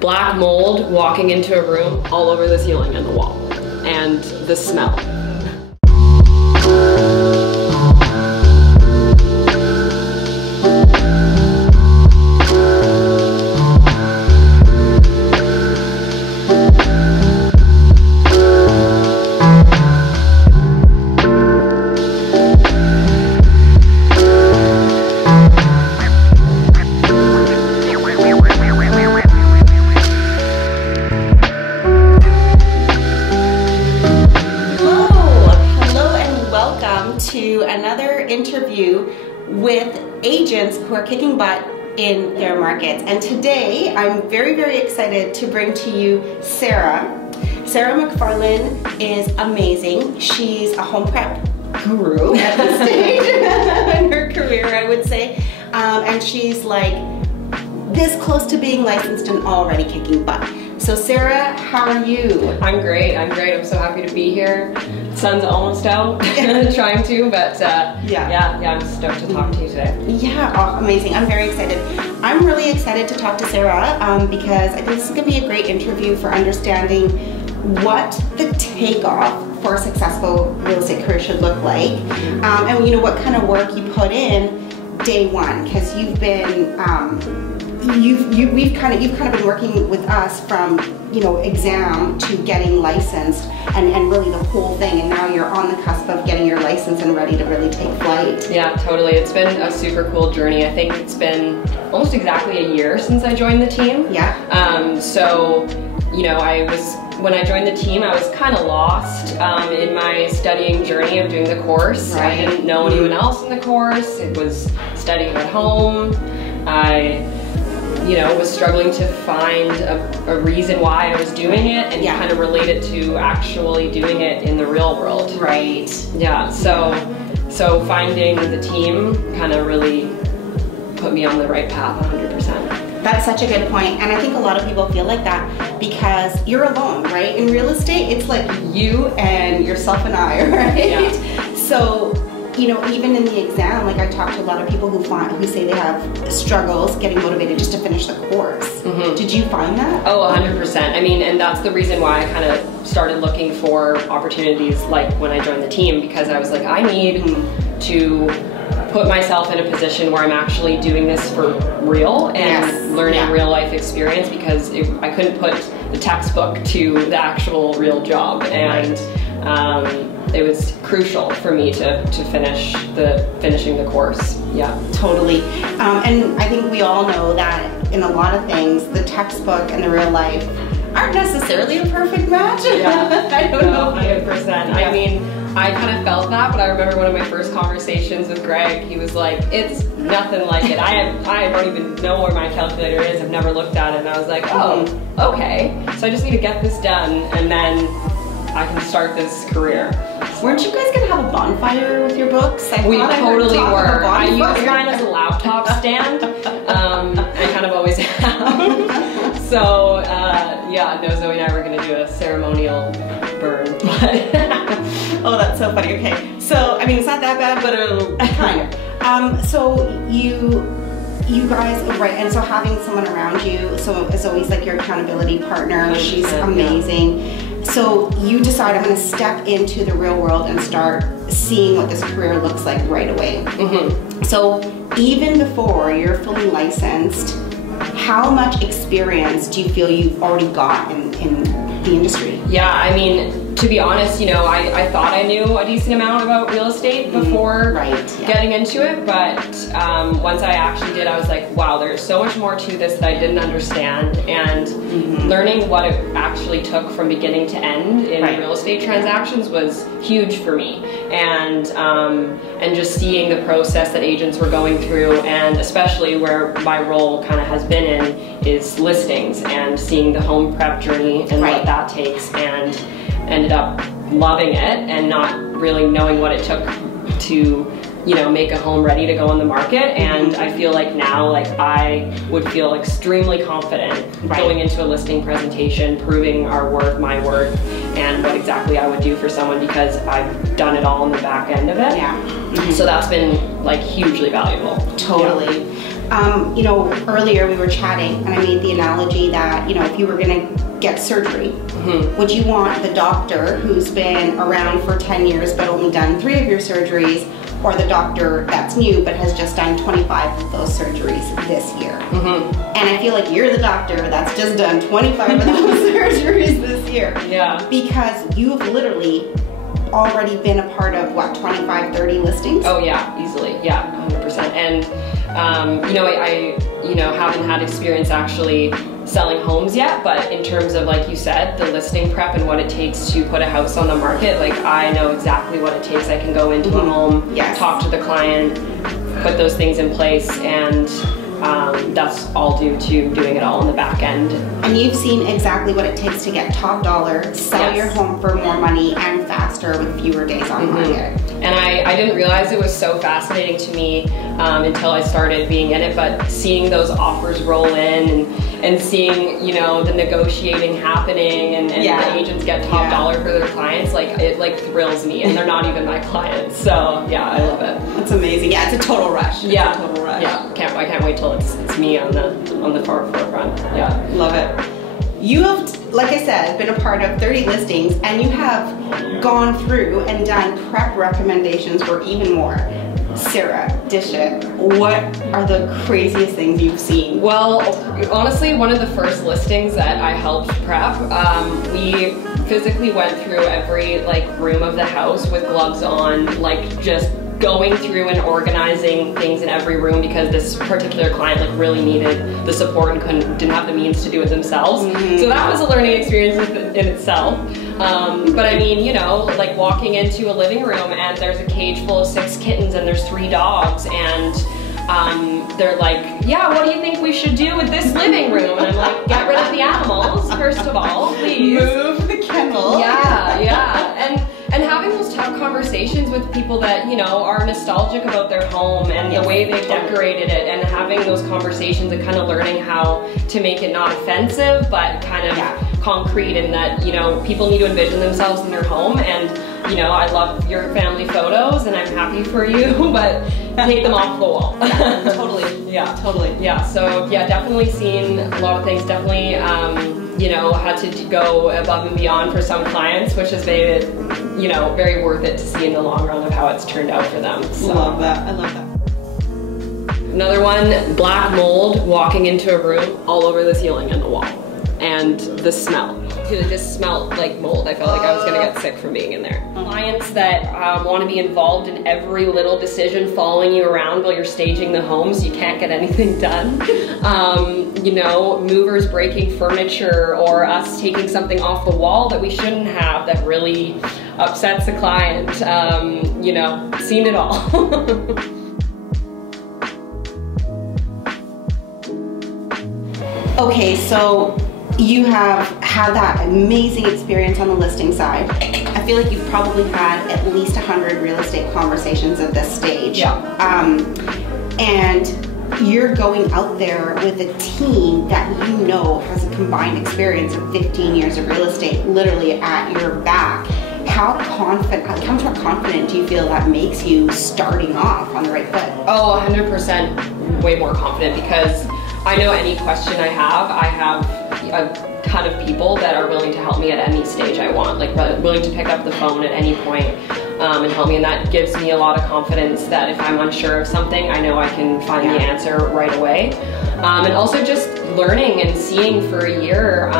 black mold walking into a room all over the ceiling and the wall, and the smell. Interview with agents who are kicking butt in their markets. And today I'm very, very excited to bring to you Sarah. Sarah Macfarlane is amazing. She's a home prep guru at this stage in her career, I would say. And she's like this close to being licensed and already kicking butt. So Sarah, how are you? I'm great, I'm so happy to be here. Sun's almost out, trying to, but yeah, I'm stoked to talk to you today. Yeah, oh, amazing, I'm very excited. I'm really excited to talk to Sarah because I think this is gonna be a great interview for understanding what the takeoff for a successful real estate career should look like. And you know, what kind of work you put in day one, because you've been, you've kind of been working with us from, you know, exam to getting licensed and really the whole thing, and now you're on the cusp of getting your license and ready to really take flight. Yeah, totally. It's been a super cool journey. I think it's been almost exactly a year since I joined the team. Yeah. So, you know, when I joined the team, I was kind of lost in my studying journey of doing the course. Right. I didn't know anyone else in the course. It was studying at home. I was struggling to find a reason why I was doing it and kind of relate it to actually doing it in the real world. Right. Yeah, so finding the team kind of really put me on the right path 100%. That's such a good point, and I think a lot of people feel like that because you're alone, right? In real estate, it's like you and yourself and I, right? Yeah. So, you know, even in the exam, like I talk to a lot of people who say they have struggles getting motivated just to finish the course. Mm-hmm. Did you find that? Oh, 100%. I mean, and that's the reason why I kind of started looking for opportunities like when I joined the team, because I was like, I need to put myself in a position where I'm actually doing this for real and learning real life experience, because I couldn't put the textbook to the actual real job. And it was crucial for me to finishing the course. Yeah, totally. And I think we all know that in a lot of things, the textbook and the real life aren't necessarily a perfect match. Yeah, I don't know. 100%. Yeah. I mean, I kind of felt that, but I remember one of my first conversations with Greg, he was like, it's nothing like it. I don't even know where my calculator is. I've never looked at it. And I was like, oh, okay. So I just need to get this done, and then I can start this career. Weren't you guys gonna have a bonfire with your books? We totally were. I used mine as a laptop stand. I kind of always have. So yeah, no, Zoe and I were gonna do a ceremonial burn. Oh, that's so funny. Okay, so I mean, it's not that bad, but kind of. So you guys, right, and so having someone around you, so is always like your accountability partner. She's amazing. Yeah. So you decide, I'm going to step into the real world and start seeing what this career looks like right away. Mm-hmm. So even before you're fully licensed, how much experience do you feel you've already got in the industry? Yeah, I mean, to be honest, you know, I thought I knew a decent amount about real estate before getting into it, but once I actually did, I was like, wow, there's so much more to this that I didn't understand, and learning what it actually took from beginning to end in real estate transactions was huge for me, and just seeing the process that agents were going through, and especially where my role kind of has been in is listings, and seeing the home prep journey and what that takes, and ended up loving it and not really knowing what it took to, you know, make a home ready to go on the market. And I feel like now, like, I would feel extremely confident going into a listing presentation, proving our worth, my worth, and what exactly I would do for someone, because I've done it all on the back end of it. Yeah. So that's been like hugely valuable. Totally. You know, earlier we were chatting and I made the analogy that, you know, if you were gonna get surgery, would you want the doctor who's been around for 10 years but only done 3 of your surgeries, or the doctor that's new but has just done 25 of those surgeries this year? And I feel like you're the doctor that's just done 25 of those surgeries this year. Yeah. Because you've literally already been a part of, what, 25, 30 listings? Oh yeah, easily, yeah, 100%. And you know, I haven't had experience actually selling homes yet, but in terms of, like you said, the listing prep and what it takes to put a house on the market, like I know exactly what it takes. I can go into a home, talk to the client, put those things in place, and that's all due to doing it all on the back end. And you've seen exactly what it takes to get top dollar, sell your home for more money and faster with fewer days on the market. And I didn't realize it was so fascinating to me until I started being in it, but seeing those offers roll in and seeing, you know, the negotiating happening and the agents get top dollar for their clients, like it like thrills me, and they're not even my clients. So yeah, I love it. That's amazing. Yeah, it's a total rush. It's a total rush. Yeah, I can't wait till it's me on the forefront. Yeah, love it. You have, like I said, been a part of 30 listings, and you have gone through and done prep recommendations for even more. Sarah, dish it. What are the craziest things you've seen? Well, honestly, one of the first listings that I helped prep, we physically went through every like room of the house with gloves on, like just going through and organizing things in every room, because this particular client like really needed the support and didn't have the means to do it themselves. So that was a learning experience in itself. But I mean, you know, like walking into a living room and there's a cage full of 6 kittens and there's 3 dogs, and they're like, yeah, what do you think we should do with this living room? And I'm like, get rid of the animals, first of all, please. Move the kennel. Yeah. And having those tough conversations with people that, you know, are nostalgic about their home and the way they decorated it, and having those conversations and kind of learning how to make it not offensive, but kind of concrete, and that, you know, people need to envision themselves in their home. And, you know, I love your family photos and I'm happy for you, but take them off the wall. Totally. Yeah, totally. Yeah, so yeah, definitely seen a lot of things. Definitely, you know, had to go above and beyond for some clients, which has made it, you know, very worth it to see in the long run of how it's turned out for them. So. Love that. I love that. Another one, black mold walking into a room all over the ceiling and the wall. And the smell. It just smelled like mold. I felt like I was gonna get sick from being in there. Clients that want to be involved in every little decision, following you around while you're staging the home so you can't get anything done. You know, movers breaking furniture, or us taking something off the wall that we shouldn't have that really upsets the client. You know, seen it all. Okay, so you have had that amazing experience on the listing side. I feel like you've probably had at least 100 real estate conversations at this stage. Yeah. And you're going out there with a team that you know has a combined experience of 15 years of real estate literally at your back. How much more confident do you feel that makes you starting off on the right foot? Oh, 100% way more confident, because I know any question I have a ton of people that are willing to help me at any stage I want, like willing to pick up the phone at any point and help me, and that gives me a lot of confidence that if I'm unsure of something, I know I can find the answer right away. And also just learning and seeing for a year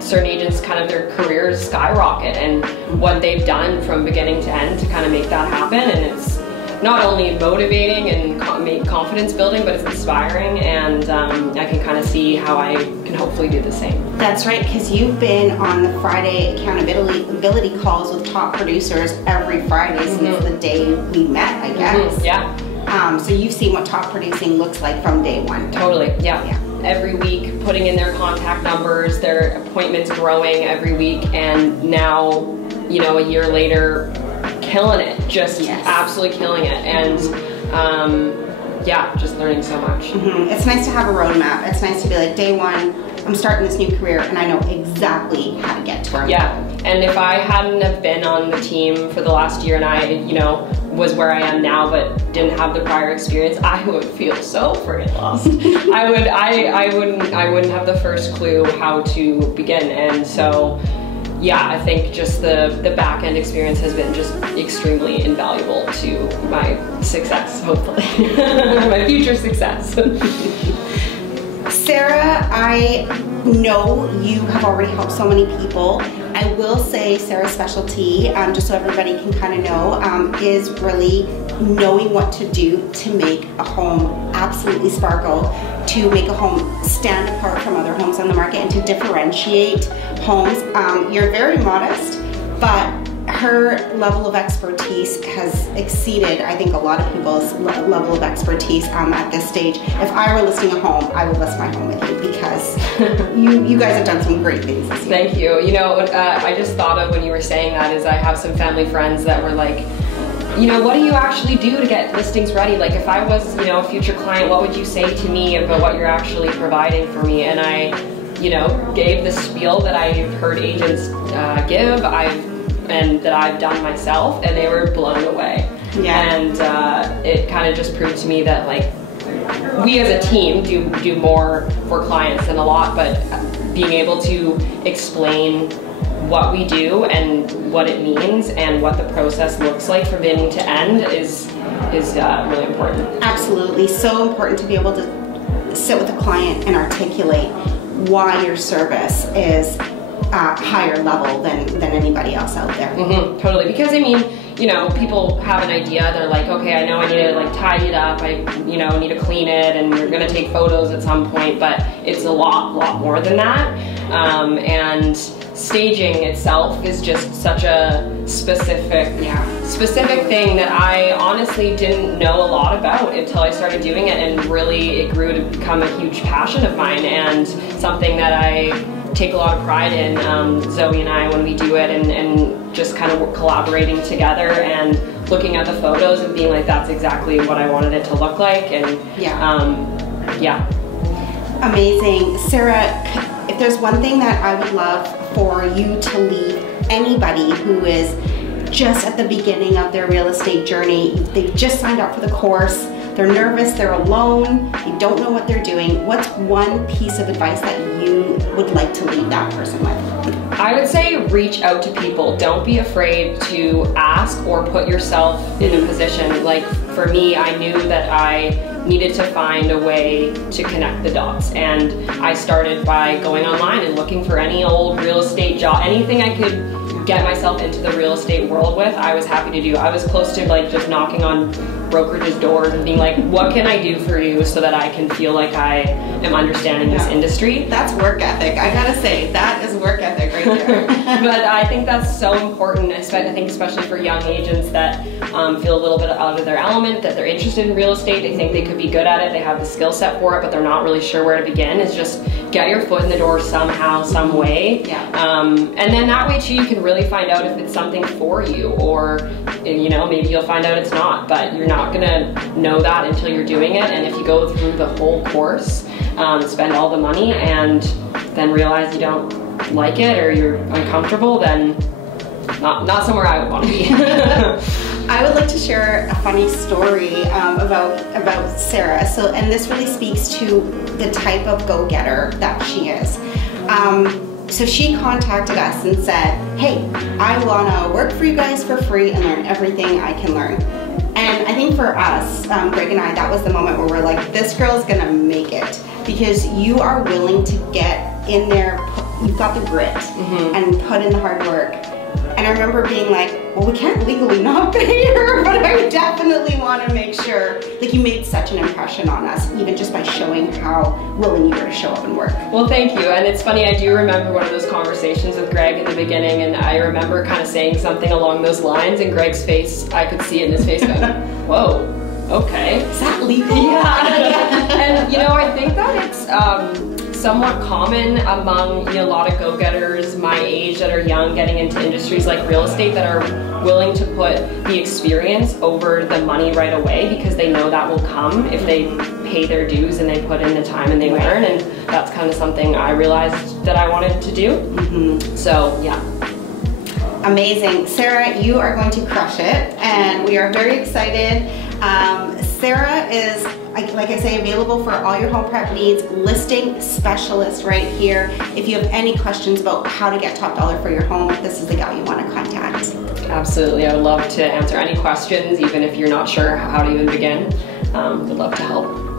certain agents kind of their careers skyrocket and what they've done from beginning to end to kind of make that happen, and it's not only motivating and confidence building, but it's inspiring, and I can kind of see how I can hopefully do the same. That's right, because you've been on the Friday accountability calls with top producers every Friday since the day we met, I guess. Yeah. So you've seen what top producing looks like from day one. Totally, yeah. Every week, putting in their contact numbers, their appointments growing every week, and now, you know, a year later, killing it, just absolutely killing it, and yeah, just learning so much. It's nice to have a roadmap. It's nice to be like, day one, I'm starting this new career and I know exactly how to get to where I'm going. And if I hadn't have been on the team for the last year and I, you know, was where I am now but didn't have the prior experience, I would feel so freaking lost. I wouldn't have the first clue how to begin. And so yeah, I think just the back end experience has been just extremely invaluable to my success, hopefully. My future success. Sarah, I know you have already helped so many people. I will say Sarah's specialty, just so everybody can kind of know, is really knowing what to do to make a home absolutely sparkle, to make a home stand apart from other homes on the market, and to differentiate homes. You're very modest, but her level of expertise has exceeded, I think, a lot of people's level of expertise at this stage. If I were listing a home, I would list my home with you, because you guys have done some great things this year. Thank you. You know, I just thought of when you were saying that is I have some family friends that were like, you know, what do you actually do to get listings ready? Like, if I was, you know, a future client, what would you say to me about what you're actually providing for me? And I, you know, gave the spiel that I've heard agents give, and that I've done myself, and they were blown away. Yeah. And it kind of just proved to me that, like, we as a team do more for clients than a lot, but being able to explain what we do and what it means and what the process looks like from beginning to end is really important. Absolutely, so important to be able to sit with a client and articulate why your service is higher level than anybody else out there. Mm-hmm, totally, because I mean, you know, people have an idea, they're like, okay, I know I need to like tidy it up, I need to clean it, and we're gonna take photos at some point, but it's a lot more than that. And staging itself is just such a specific thing that I honestly didn't know a lot about until I started doing it, and really it grew to become a huge passion of mine and something that I take a lot of pride in, Zoe and I, when we do it, and just kind of collaborating together and looking at the photos and being like, that's exactly what I wanted it to look like. And yeah. Amazing. Sarah, if there's one thing that I would love for you to leave anybody who is just at the beginning of their real estate journey, they've just signed up for the course, they're nervous, they're alone, they don't know what they're doing, what's one piece of advice that you would like to leave that person with? I would say reach out to people. Don't be afraid to ask or put yourself in a position. Like for me, I knew that I needed to find a way to connect the dots, and I started by going online and looking for any old real estate job, anything I could get myself into the real estate world with, I was happy to do. I was close to like just knocking on brokerages' doors and being like, what can I do for you so that I can feel like I am understanding this industry? That's work ethic. I gotta say, that is work ethic right there. But I think that's so important, I think especially for young agents that feel a little bit out of their element, that they're interested in real estate, they think they could be good at it, they have the skill set for it, but they're not really sure where to begin, is just get your foot in the door somehow, some way. And then that way too, you can really find out if it's something for you, or maybe you'll find out it's not, but you're not gonna know that until you're doing it. And if you go through the whole course, spend all the money, and then realize you don't like it or you're uncomfortable, then not somewhere I would want to be. I would like to share a funny story about Sarah. And this really speaks to the type of go-getter that she is. So she contacted us and said, hey, I wanna work for you guys for free and learn everything I can learn. And I think for us, Greg and I, that was the moment where we're like, this girl's gonna make it, because you are willing to get in there, you've got the grit and put in the hard work. And I remember being like, well, we can't legally not pay her, but I definitely want to make sure. Like, you made such an impression on us, even just by showing how willing you were to show up and work. Well, thank you. And it's funny, I do remember one of those conversations with Greg in the beginning, and I remember kind of saying something along those lines, and Greg's face, I could see it in his face going, whoa, okay. Is that legal? Yeah. And I think that it's somewhat common among a lot of go-getters my age that are young, getting into industries like real estate, that are willing to put the experience over the money right away, because they know that will come if they pay their dues and they put in the time and they learn. And that's kind of something I realized that I wanted to do. So yeah. Amazing. Sarah, you are going to crush it, and we are very excited. Sarah is, like I say, available for all your home prep needs, listing specialist right here. If you have any questions about how to get top dollar for your home, this is the gal you want to contact. Absolutely, I would love to answer any questions, even if you're not sure how to even begin. Would love to help.